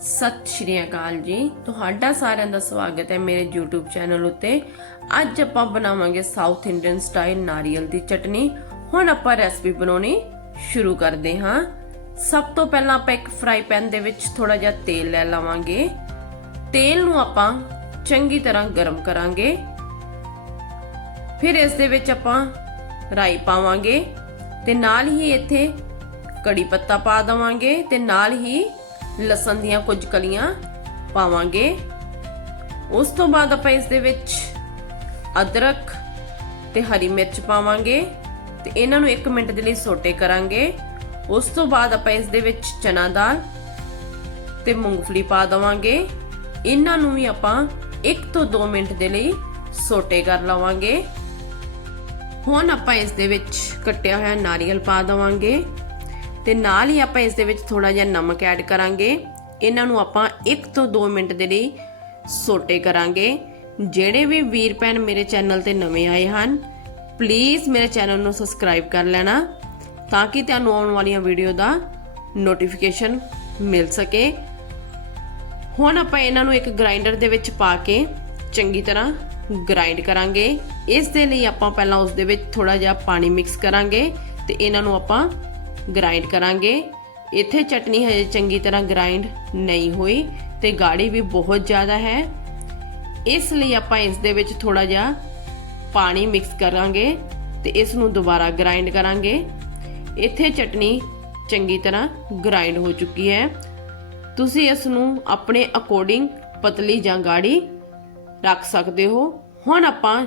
ਸਤਿ ਸ਼੍ਰੀ ਅਕਾਲ ਜੀ। ਤੁਹਾਡਾ ਸਾਰਿਆਂ ਦਾ ਸਵਾਗਤ ਹੈ ਮੇਰੇ YouTube ਚੈਨਲ ਉੱਤੇ। ਅੱਜ ਆਪਾਂ ਬਣਾਵਾਂਗੇ ਸਾਊਥ ਇੰਡੀਅਨ ਸਟਾਈਲ ਨਾਰੀਅਲ ਦੀ ਚਟਨੀ। ਹੁਣ ਆਪਾਂ ਰੈਸਪੀ ਬਣਾਉਣੀ ਸ਼ੁਰੂ ਕਰਦੇ ਹਾਂ। ਸਭ ਤੋਂ ਪਹਿਲਾਂ ਆਪਾਂ ਇੱਕ ਫਰਾਈ ਪੈਨ ਦੇ ਵਿੱਚ ਥੋੜਾ ਜਿਹਾ ਤੇਲ ਲੈ ਲਵਾਂਗੇ। ਤੇਲ ਨੂੰ ਆਪਾਂ ਚੰਗੀ ਤਰ੍ਹਾਂ ਗਰਮ ਕਰਾਂਗੇ। ਫਿਰ ਇਸ ਦੇ ਵਿੱਚ ਆਪਾਂ ਰਾਈ ਪਾਵਾਂਗੇ ਤੇ ਨਾਲ ਹੀ ਇੱਥੇ ਕੜੀ ਪੱਤਾ ਪਾ ਦਵਾਂਗੇ ਤੇ ਨਾਲ ਹੀ ਲਸਣ ਦੀਆਂ ਕੁਝ ਕਲੀਆਂ ਪਾਵਾਂਗੇ। ਉਸ ਤੋਂ ਬਾਅਦ ਆਪਾਂ ਇਸ ਦੇ ਵਿੱਚ ਅਦਰਕ ਤੇ ਹਰੀ ਮਿਰਚ ਪਾਵਾਂਗੇ ਤੇ ਇਹਨਾਂ ਨੂੰ 1 ਮਿੰਟ ਦੇ ਲਈ ਸੋਟੇ ਕਰਾਂਗੇ। ਉਸ ਤੋਂ ਬਾਅਦ ਆਪਾਂ ਇਸ ਦੇ ਵਿੱਚ ਚਨਾ ਦਾਲ ਤੇ ਮੂੰਗਫਲੀ ਪਾ ਦਵਾਂਗੇ। ਇਹਨਾਂ ਨੂੰ ਵੀ ਆਪਾਂ 1 ਤੋਂ 2 ਮਿੰਟ ਦੇ ਲਈ ਸੋਟੇ ਕਰ ਲਵਾਂਗੇ। ਹੁਣ ਆਪਾਂ ਇਸ ਦੇ ਵਿੱਚ ਕੱਟਿਆ ਹੋਇਆ ਨਾਰੀਅਲ ਪਾ ਦਵਾਂਗੇ। ਤੇ ਨਾਲ ਹੀ ਆਪਾਂ ਇਸ ਦੇ ਵਿੱਚ ਥੋੜਾ ਜਿਹਾ ਨਮਕ ਐਡ ਕਰਾਂਗੇ। ਇਹਨਾਂ ਨੂੰ ਆਪਾਂ 1 ਤੋਂ 2 ਮਿੰਟ ਦੇ ਲਈ ਸੋਟੇ ਕਰਾਂਗੇ। ਜਿਹੜੇ ਵੀ ਵੀਰ ਭੈਣ ਮੇਰੇ ਚੈਨਲ ਤੇ ਨਵੇਂ ਆਏ ਹਨ ਪਲੀਜ਼ ਮੇਰੇ ਚੈਨਲ ਨੂੰ ਸਬਸਕ੍ਰਾਈਬ ਕਰ ਲੈਣਾ ਤਾਂ ਕਿ ਤੁਹਾਨੂੰ ਆਉਣ ਵਾਲੀਆਂ ਵੀਡੀਓ ਦਾ ਨੋਟੀਫਿਕੇਸ਼ਨ ਮਿਲ ਸਕੇ। ਹੁਣ ਆਪਾਂ ਇਹਨਾਂ ਨੂੰ ਇੱਕ ਗ੍ਰਾਈਂਡਰ ਦੇ ਵਿੱਚ ਪਾ ਕੇ ਚੰਗੀ ਤਰ੍ਹਾਂ ਗ੍ਰਾਈਂਡ ਕਰਾਂਗੇ। ਇਸ ਦੇ ਲਈ ਆਪਾਂ ਪਹਿਲਾਂ ਉਸ ਦੇ ਵਿੱਚ ਥੋੜਾ ਜਿਹਾ ਪਾਣੀ ਮਿਕਸ ਕਰਾਂਗੇ ਤੇ ਇਹਨਾਂ ਨੂੰ ਆਪਾਂ ਗ੍ਰਾਈਂਡ ਕਰਾਂਗੇ। ਇੱਥੇ ਚਟਨੀ ਹਜੇ ਚੰਗੀ ਤਰ੍ਹਾਂ ਗ੍ਰਾਈਂਡ ਨਹੀਂ ਹੋਈ ਤੇ ਗਾੜੀ ਵੀ ਬਹੁਤ ਜ਼ਿਆਦਾ ਹੈ। ਇਸ ਲਈ ਆਪਾਂ ਇਸ ਦੇ ਵਿੱਚ ਥੋੜਾ ਜਿਹਾ ਪਾਣੀ ਮਿਕਸ ਕਰਾਂਗੇ ਤੇ ਇਸ ਨੂੰ ਦੁਬਾਰਾ ਗ੍ਰਾਈਂਡ ਕਰਾਂਗੇ। ਇੱਥੇ ਚਟਨੀ ਚੰਗੀ ਤਰ੍ਹਾਂ ਗ੍ਰਾਈਂਡ ਹੋ ਚੁੱਕੀ ਹੈ। ਤੁਸੀਂ ਇਸ ਨੂੰ ਆਪਣੇ ਅਕੋਰਡਿੰਗ ਪਤਲੀ ਜਾਂ ਗਾੜੀ ਰੱਖ ਸਕਦੇ ਹੋ। ਹੁਣ ਆਪਾਂ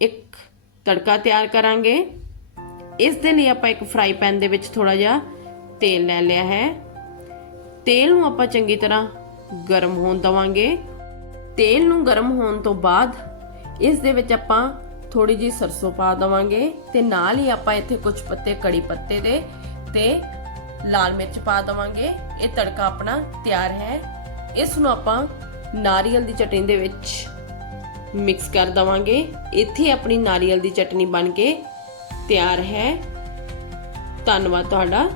ਇੱਕ ਤੜਕਾ ਤਿਆਰ ਕਰਾਂਗੇ। ਇਸ ਦੇ ਲਈ ਆਪਾਂ ਇੱਕ ਫਰਾਈ ਪੈਨ ਦੇ ਵਿੱਚ ਥੋੜਾ ਜਿਹਾ ਤੇਲ ਲੈ ਲਿਆ ਹੈ। ਤੇਲ ਨੂੰ ਆਪਾਂ ਚੰਗੀ ਤਰ੍ਹਾਂ ਗਰਮ ਹੋਣ ਦਵਾਂਗੇ। ਤੇਲ ਨੂੰ ਗਰਮ ਹੋਣ ਤੋਂ ਬਾਅਦ ਇਸ ਦੇ ਵਿੱਚ ਆਪਾਂ ਥੋੜੀ ਜੀ ਸਰਸੋਂ ਪਾ ਦਵਾਂਗੇ ਤੇ ਨਾਲ ਹੀ ਆਪਾਂ ਇੱਥੇ ਕੁਝ ਪੱਤੇ, ਕੜੀ ਪੱਤੇ ਦੇ ਤੇ ਲਾਲ ਮਿਰਚ ਪਾ ਦਵਾਂਗੇ। ਇਹ ਤੜਕਾ ਆਪਣਾ ਤਿਆਰ ਹੈ। ਇਸ ਨੂੰ ਆਪਾਂ ਨਾਰੀਅਲ ਦੀ ਚਟਨੀ ਦੇ ਵਿੱਚ ਮਿਕਸ ਕਰ ਦਵਾਂਗੇ। ਇੱਥੇ ਆਪਣੀ ਨਾਰੀਅਲ ਦੀ ਚਟਨੀ ਬਣ ਕੇ ਤਿਆਰ ਹੈ। ਧੰਨਵਾਦ ਤੁਹਾਡਾ।